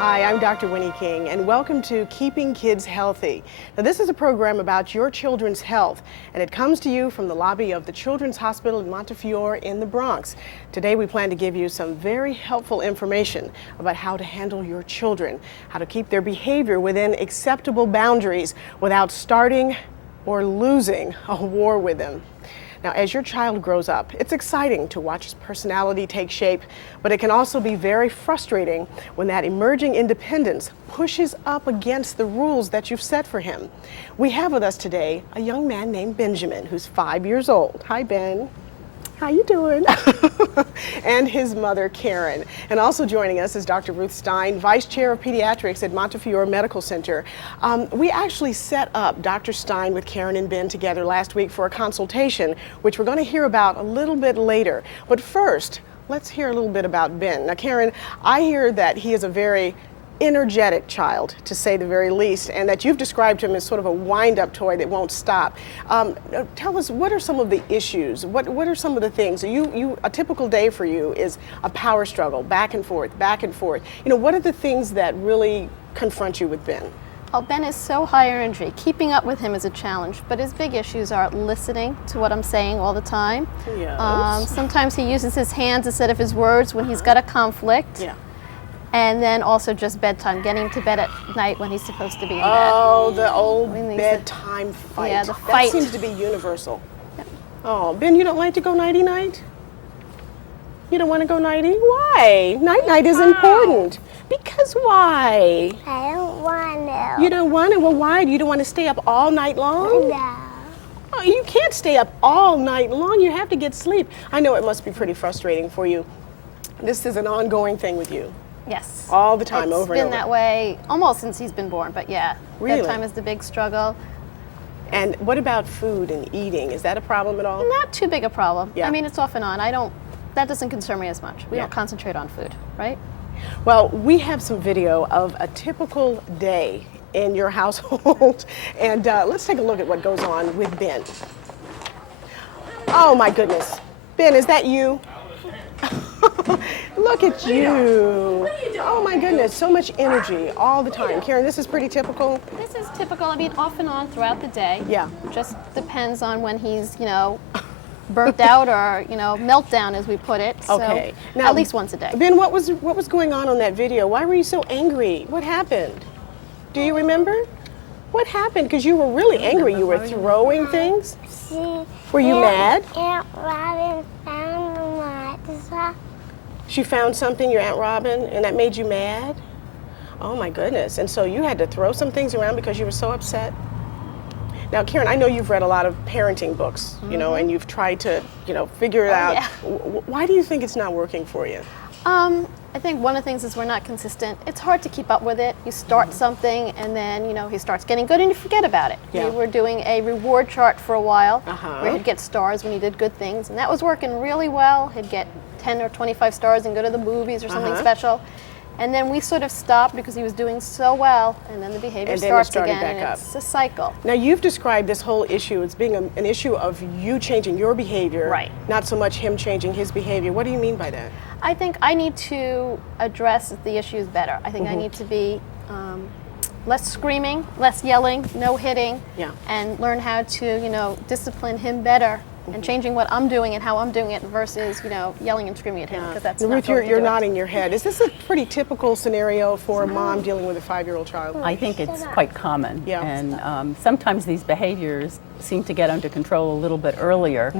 Hi, I'm Dr. Winnie King, and welcome to Keeping Kids Healthy. Now, this is a program about your children's health, and it comes to you from the lobby of the Children's Hospital in Montefiore in the Bronx. Today, we plan to give you some very helpful information about how to handle your children, how to keep their behavior within acceptable boundaries without starting or losing a war with them. Now, as your child grows up, it's exciting to watch his personality take shape, but it can also be very frustrating when that emerging independence pushes up against the rules that you've set for him. We have with us today a young man named Benjamin, who's 5 years old. Hi, Ben. How you doing? And his mother, Karen. And also joining us is Dr. Ruth Stein, Vice Chair of Pediatrics at Montefiore Medical Center. We actually set up Dr. Stein with Karen and Ben together last week for a consultation, which we're going to hear about a little bit later. But first, let's hear a little bit about Ben. Now, Karen, I hear that he is a very energetic child, to say the very least, and that you've described him as sort of a wind-up toy that won't stop. Tell us, what are some of the issues? What are some of the things? A typical day for you is a power struggle, back and forth, back and forth. You know, what are the things that really confront you with Ben? Oh, Ben is so high energy. Keeping up with him is a challenge, but his big issues are listening to what I'm saying all the time. Yes. Sometimes he uses his hands instead of his words when he's got a conflict. Yeah. And then also just bedtime, getting him to bed at night when he's supposed to be in bed. Oh, the old bedtime fight. Yeah, the fight. That seems to be universal. Yeah. Oh, Ben, you don't like to go nighty-night? You don't want to go nighty? Why? Night-night is important. Because why? I don't want to. You don't want to? Well, why? You don't want to stay up all night long? No. Oh, you can't stay up all night long. You have to get sleep. I know it must be pretty frustrating for you. This is an ongoing thing with you. Yes. All the time, over and over. It's been that way almost since he's been born, but yeah. Really? Bedtime is the big struggle. And what about food and eating? Is that a problem at all? Not too big a problem. Yeah. I mean, it's off and on. That doesn't concern me as much. We don't concentrate on food, right? Well, we have some video of a typical day in your household, and let's take a look at what goes on with Ben. Oh my goodness. Ben, is that you? Look at you. Oh my goodness, so much energy all the time. Karen, this is pretty typical? This is typical. I mean, off and on throughout the day. Yeah. Just depends on when he's, burnt out or, meltdown as we put it. Okay. So Now, at least once a day. Ben, what was going on that video? Why were you so angry? What happened? Do you remember? What happened? Because you were really angry. You were throwing things? Were you mad? Aunt Robin found the mattress. She found something, your Aunt Robin, and that made you mad? Oh my goodness. And so you had to throw some things around because you were so upset? Now, Karen, I know you've read a lot of parenting books, and you've tried to, figure it out. Yeah. Why do you think it's not working for you? I think one of the things is we're not consistent. It's hard to keep up with it. You start something and then, he starts getting good and you forget about it. Yeah. We were doing a reward chart for a while where he'd get stars when he did good things, and that was working really well. He'd get 10 or 25 stars and go to the movies or something special. And then we sort of stopped because he was doing so well, and then the behavior starts again, and it's a cycle. Now, you've described this whole issue as being an issue of you changing your behavior, right? Not so much him changing his behavior. What do you mean by that? I think I need to address the issues better. I think I need to be less screaming, less yelling, no hitting, and learn how to, discipline him better. And changing what I'm doing and how I'm doing it versus, yelling and screaming at him, because that's Ruth, not you're nodding your head. Is this a pretty typical scenario for a mom dealing with a 5-year-old child? I think it's quite common. Yeah. And sometimes these behaviors seem to get under control a little bit earlier.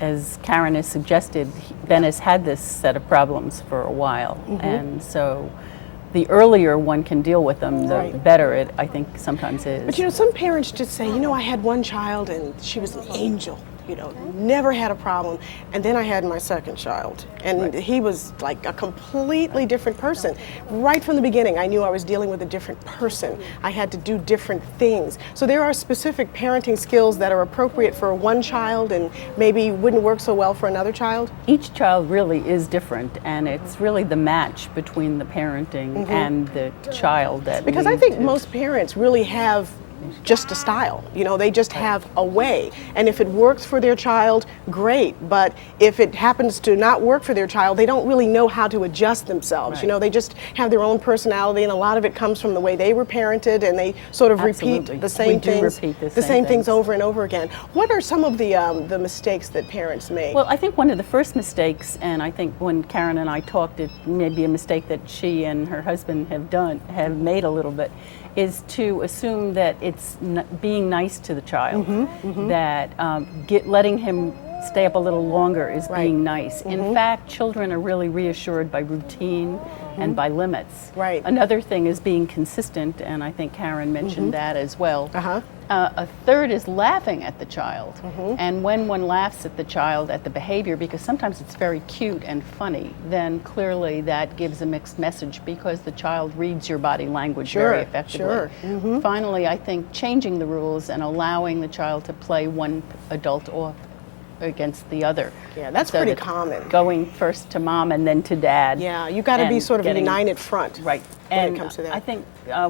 As Karen has suggested, Ben has had this set of problems for a while. And so the earlier one can deal with them, the better it, I think, sometimes is. But some parents just say, I had one child and she was an angel. Never had a problem. And then I had my second child, and he was like a completely different person. Right from the beginning, I knew I was dealing with a different person. I had to do different things. So there are specific parenting skills that are appropriate for one child and maybe wouldn't work so well for another child? Each child really is different, and it's really the match between the parenting and the child that Because I think most parents really have just a style. You know, they just have a way. And if it works for their child, great. But if it happens to not work for their child, they don't really know how to adjust themselves. Right. You know, they just have their own personality, and a lot of it comes from the way they were parented, and they sort of Absolutely. repeat the same We do things, repeat the same things over and over again. What are some of the mistakes that parents make? Well, I think one of the first mistakes, and I think when Karen and I talked, it may be a mistake that she and her husband have made a little bit, is to assume that it's being nice to the child, that letting him stay up a little longer is being nice. In fact, children are really reassured by routine and by limits. Right. Another thing is being consistent, and I think Karen mentioned that as well. A third is laughing at the child. And when one laughs at the child, at the behavior, because sometimes it's very cute and funny, then clearly that gives a mixed message because the child reads your body language very effectively. Finally, I think changing the rules and allowing the child to play one adult off against the other. Yeah, that's pretty common. Going first to mom and then to dad. Yeah, you got to be sort of a united front. Right. When it comes to that. I think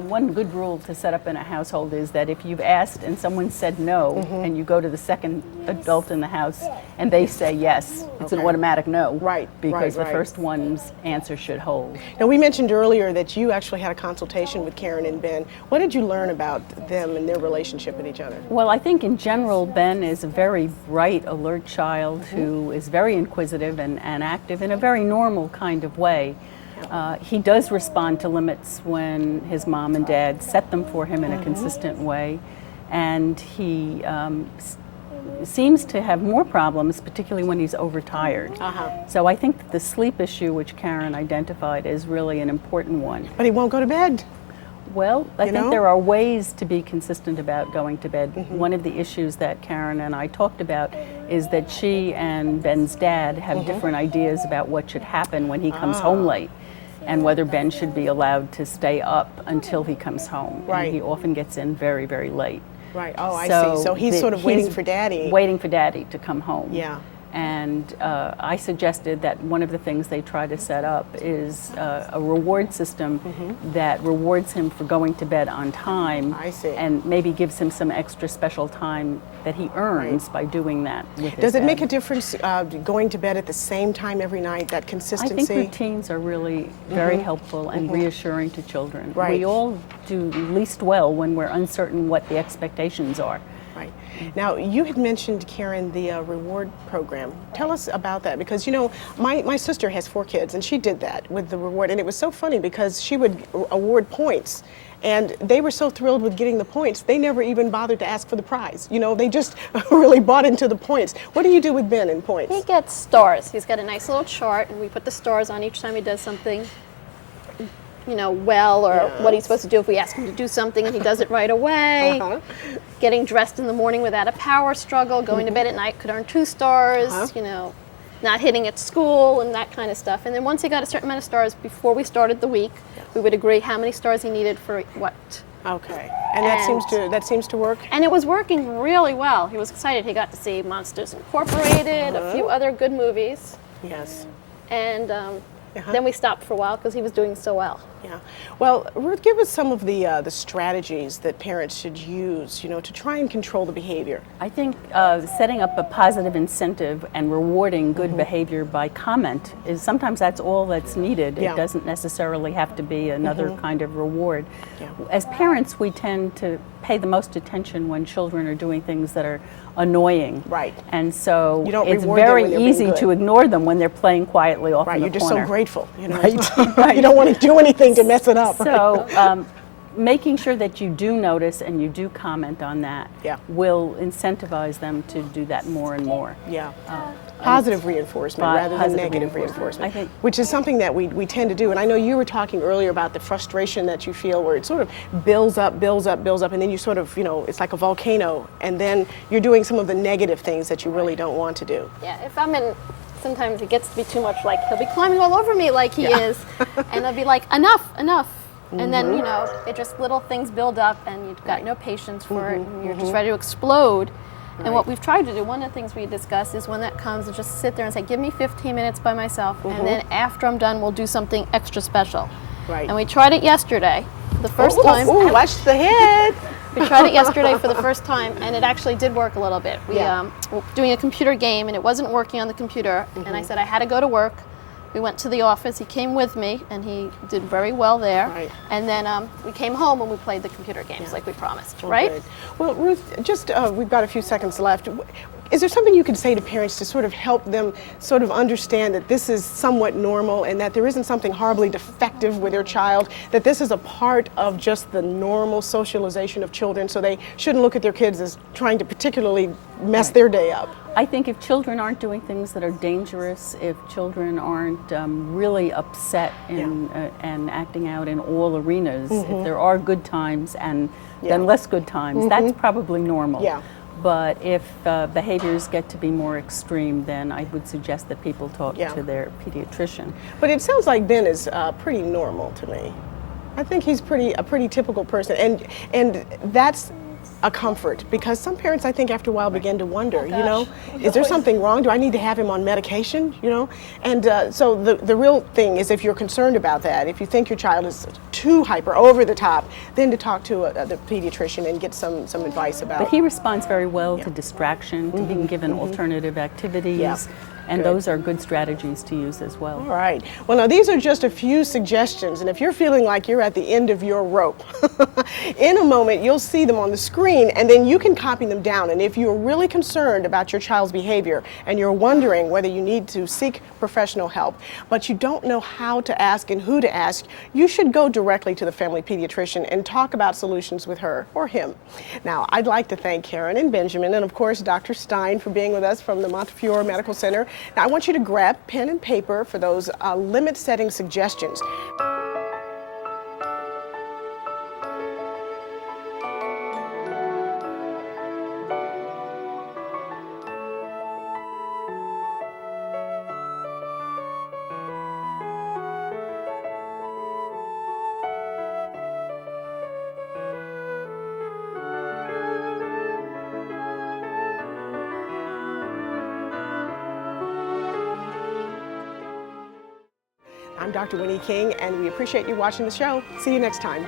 one good rule to set up in a household is that if you've asked and someone said no, and you go to the second adult in the house and they say yes, it's an automatic no. Right. Because the first one's answer should hold. Now, we mentioned earlier that you actually had a consultation with Karen and Ben. What did you learn about them and their relationship with each other? Well, I think in general, Ben is a very bright, alert child who is very inquisitive and active in a very normal kind of way. He does respond to limits when his mom and dad set them for him in a consistent way, and he seems to have more problems, particularly when he's overtired. So I think that the sleep issue, which Karen identified, is really an important one. But he won't go to bed. Well, I think there are ways to be consistent about going to bed. One of the issues that Karen and I talked about is that she and Ben's dad have different ideas about what should happen when he comes home late, and whether Ben should be allowed to stay up until he comes home. Right. And he often gets in very, very late. Right. Oh, I see. So he's sort of waiting for Daddy. Waiting for Daddy to come home. Yeah. And I suggested that one of the things they try to set up is a reward system that rewards him for going to bed on time. I see. And maybe gives him some extra special time that he earns by doing that with his Does it dad. make a difference going to bed at the same time every night, that consistency? I think routines are really very helpful and reassuring to children. Right. We all do least well when we're uncertain what the expectations are. Right. Now, you had mentioned, Karen, the reward program. Tell us about that, because, you know, my sister has 4 kids, and she did that with the reward, and it was so funny because she would award points, and they were so thrilled with getting the points, they never even bothered to ask for the prize. You know, they just really bought into the points. What do you do with Ben in points? He gets stars. He's got a nice little chart, and we put the stars on each time he does something, you know, well, or what he's supposed to do if we ask him to do something and he does it right away. Getting dressed in the morning without a power struggle, going to bed at night could earn 2 stars, you know, not hitting at school and that kind of stuff. And then once he got a certain amount of stars, before we started the week, we would agree how many stars he needed for what. Okay. And that seems to work? And it was working really well. He was excited. He got to see Monsters Incorporated, a few other good movies. Yes. And then we stopped for a while because he was doing so well. Yeah. Well, Ruth, give us some of the strategies that parents should use, you know, to try and control the behavior. I think setting up a positive incentive and rewarding good behavior by comment is sometimes that's all that's needed. Yeah. It doesn't necessarily have to be another kind of reward. Yeah. As parents, we tend to pay the most attention when children are doing things that are annoying. Right. And so You don't it's reward them when very they're being easy good. to ignore them when they're playing quietly off Right. in the You're just corner. so grateful, you know. Right. You don't want to do anything to mess it up. So making sure that you do notice and you do comment on that will incentivize them to do that more and more. Yeah. Positive reinforcement rather than positive negative reinforcement. reinforcement, I think, which is something that we tend to do. And I know you were talking earlier about the frustration that you feel where it sort of builds up, and then you sort of, you know, it's like a volcano, and then you're doing some of the negative things that you really don't want to do. Yeah, if I'm in, sometimes it gets to be too much, like he'll be climbing all over me like he is, and I'll be like, enough. And then, you know, it just little things build up and you've got no patience for it and you're just ready to explode. And what we've tried to do, one of the things we discuss is when that comes, is just sit there and say, give me 15 minutes by myself, and then after I'm done, we'll do something extra special. Right. And we tried it yesterday, the first time. Ooh, watch the head. We tried it yesterday for the first time, and it actually did work a little bit. We were doing a computer game, and it wasn't working on the computer, and I said I had to go to work. We went to the office. He came with me, and he did very well there. Right. And then we came home and we played the computer games like we promised, Oh, right? good. Well, Ruth, just we've got a few seconds left. Is there something you can say to parents to sort of help them sort of understand that this is somewhat normal and that there isn't something horribly defective with their child, that this is a part of just the normal socialization of children, so they shouldn't look at their kids as trying to particularly mess their day up? I think if children aren't doing things that are dangerous, if children aren't really upset and acting out in all arenas, if there are good times and then less good times, that's probably normal. Yeah. But if behaviors get to be more extreme, then I would suggest that people talk to their pediatrician. But it sounds like Ben is pretty normal to me. I think he's a pretty typical person, and that's a comfort, because some parents, I think, after a while begin to wonder, you know, is there something wrong? Do I need to have him on medication? You know, and so the real thing is, if you're concerned about that, if you think your child is too hyper, over the top, then to talk to the pediatrician and get some advice about. But he responds very well to distraction, to being given alternative activities. And those are good strategies to use as well. All right. Well, now these are just a few suggestions, and if you're feeling like you're at the end of your rope, in a moment you'll see them on the screen, and then you can copy them down. And if you're really concerned about your child's behavior and you're wondering whether you need to seek professional help, but you don't know how to ask and who to ask, you should go directly to the family pediatrician and talk about solutions with her or him. Now, I'd like to thank Karen and Benjamin, and of course Dr. Stein, for being with us from the Montefiore Medical Center. Now, I want you to grab pen and paper for those limit-setting suggestions. I'm Dr. Winnie King, and we appreciate you watching the show. See you next time.